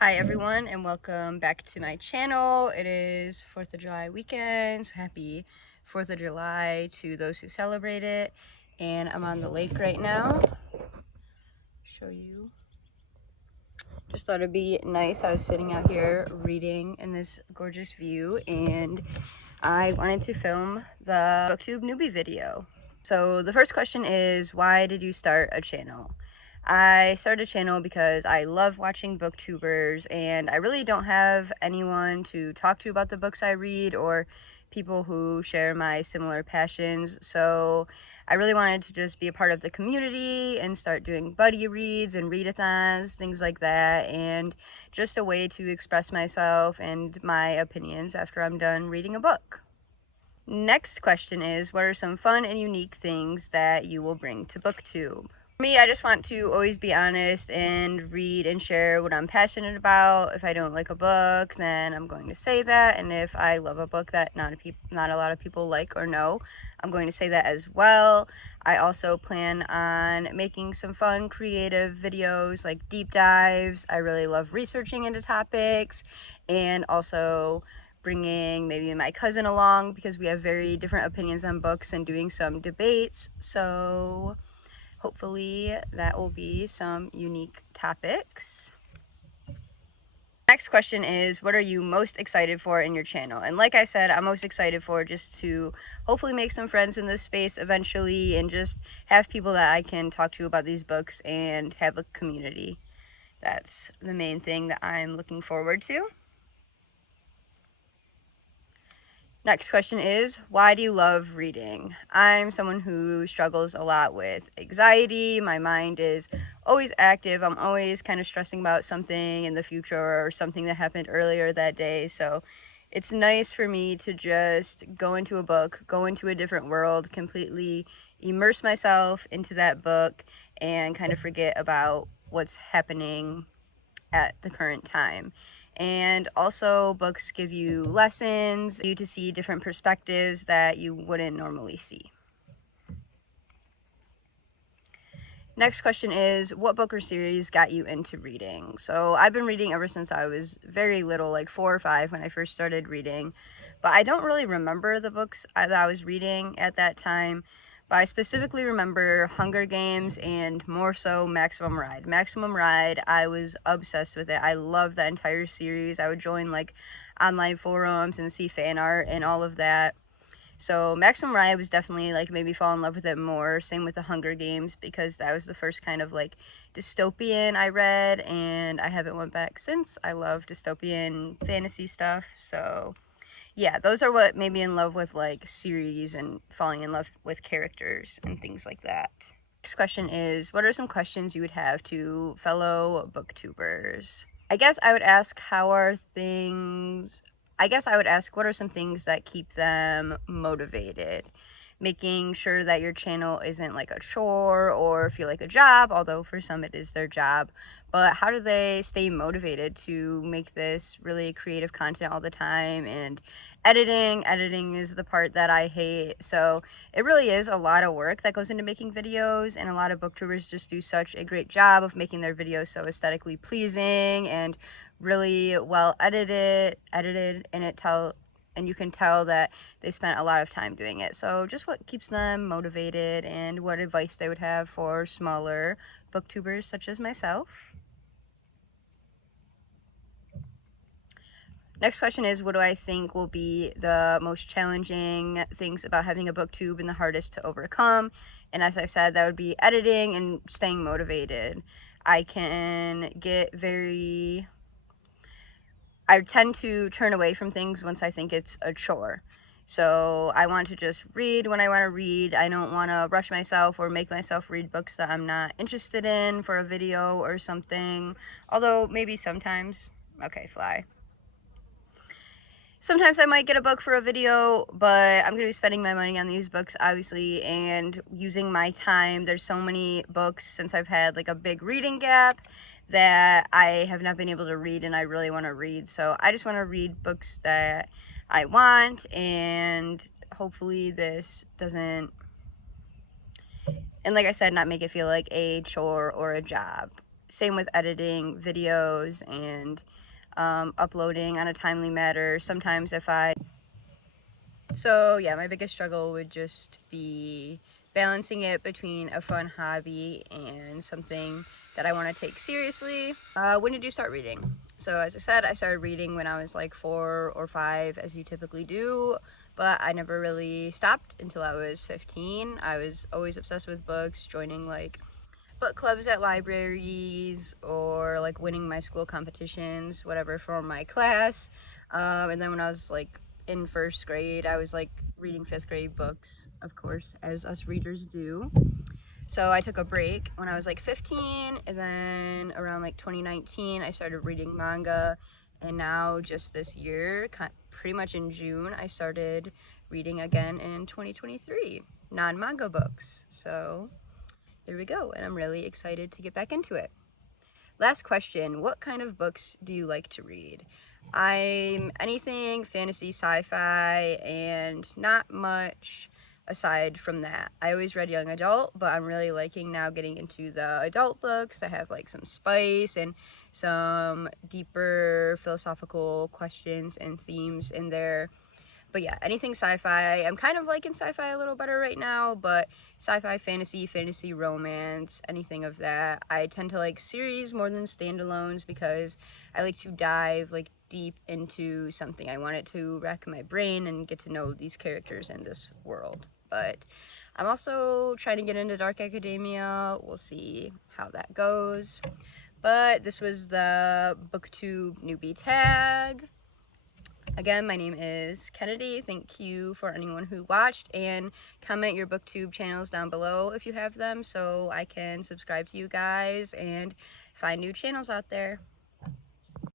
Hi everyone and welcome back to my channel. It is 4th of July weekend, so happy 4th of July to those who celebrate it. And I'm on the lake right now. Show you. Just thought it'd be nice. I was sitting out here reading in this gorgeous view and I wanted to film the Booktube Newbie video. So the first question is, why did you start a channel? I started a channel because I love watching booktubers and I really don't have anyone to talk to about the books I read or people who share my similar passions. So I really wanted to just be a part of the community and start doing buddy reads and readathons, things like that, and just a way to express myself and my opinions after I'm done reading a book. Next question is, what are some fun and unique things that you will bring to Booktube? For me, I just want to always be honest and read and share what I'm passionate about. If I don't like a book, then I'm going to say that, and if I love a book that not a lot of people like or know, I'm going to say that as well. I also plan on making some fun, creative videos like deep dives. I really love researching into topics, and also bringing maybe my cousin along because we have very different opinions on books and doing some debates. So hopefully that will be some unique topics. Next question is, what are you most excited for in your channel? And like I said, I'm most excited for just to hopefully make some friends in this space eventually and just have people that I can talk to about these books and have a community. That's the main thing that I'm looking forward to. Next question is, why do you love reading? I'm someone who struggles a lot with anxiety. My mind is always active. I'm always kind of stressing about something in the future or something that happened earlier that day. So it's nice for me to just go into a book, go into a different world, completely immerse myself into that book and kind of forget about what's happening at the current time. And also, books give you lessons, you to see different perspectives that you wouldn't normally see. Next question is, what book or series got you into reading? So I've been reading ever since I was very little, like 4 or 5 when I first started reading, but I don't really remember the books that I was reading at that time. But I specifically remember Hunger Games and more so Maximum Ride. Maximum Ride, I was obsessed with it. I loved that entire series. I would join like online forums and see fan art and all of that. So Maximum Ride was definitely like made me fall in love with it more. Same with the Hunger Games because that was the first kind of like dystopian I read, and I haven't went back since. I love dystopian fantasy stuff. So yeah, those are what made me in love with like series and falling in love with characters and things like that. Next question is, what are some questions you would have to fellow booktubers? I guess I would ask, what are some things that keep them motivated? Making sure that your channel isn't like a chore or feel like a job, although for some it is their job. But how do they stay motivated to make this really creative content all the time? And editing is the part that I hate. So it really is a lot of work that goes into making videos, and a lot of booktubers just do such a great job of making their videos so aesthetically pleasing and really well edited, and you can tell that they spent a lot of time doing it. So just what keeps them motivated and what advice they would have for smaller booktubers such as myself. Next question is, what do I think will be the most challenging things about having a booktube and the hardest to overcome? And as I said, that would be editing and staying motivated. I tend to turn away from things once I think it's a chore. So I want to just read when I want to read. I don't want to rush myself or make myself read books that I'm not interested in for a video or something. Although maybe sometimes, okay, fly. Sometimes I might get a book for a video, but I'm going to be spending my money on these books, obviously, and using my time. There's so many books since I've had like a big reading gap that I have not been able to read, and I really want to read. So I just want to read books that I want, and hopefully this doesn't, and like I said, not make it feel like a chore or a job. same with editing videos and uploading on a timely manner. Sometimes so yeah, my biggest struggle would just be balancing it between a fun hobby and something that I want to take seriously. When did you start reading? So as I said, I started reading when I was like 4 or 5, as you typically do, but I never really stopped until I was 15. I was always obsessed with books, joining like book clubs at libraries or like winning my school competitions, whatever, for my class. And then when I was like in 1st grade, I was like reading 5th grade books, of course, as us readers do. So I took a break when I was like 15, and then around like 2019 I started reading manga, and now just this year, pretty much in June, I started reading again in 2023, non-manga books. So there we go, and I'm really excited to get back into it. Last question, what kind of books do you like to read? I'm anything fantasy, sci-fi, and not much aside from that. I always read young adult, but I'm really liking now getting into the adult books that have like some spice and some deeper philosophical questions and themes in there. But yeah, anything sci-fi. I'm kind of liking sci-fi a little better right now, but sci-fi, fantasy, fantasy romance, anything of that. I tend to like series more than standalones because I like to dive like deep into something. I want it to rack my brain and get to know these characters in this world. But I'm also trying to get into dark academia. We'll see how that goes. But this was the Booktube Newbie Tag. Again, my name is Kennedy. Thank you for anyone who watched, and comment your Booktube channels down below if you have them so I can subscribe to you guys and find new channels out there.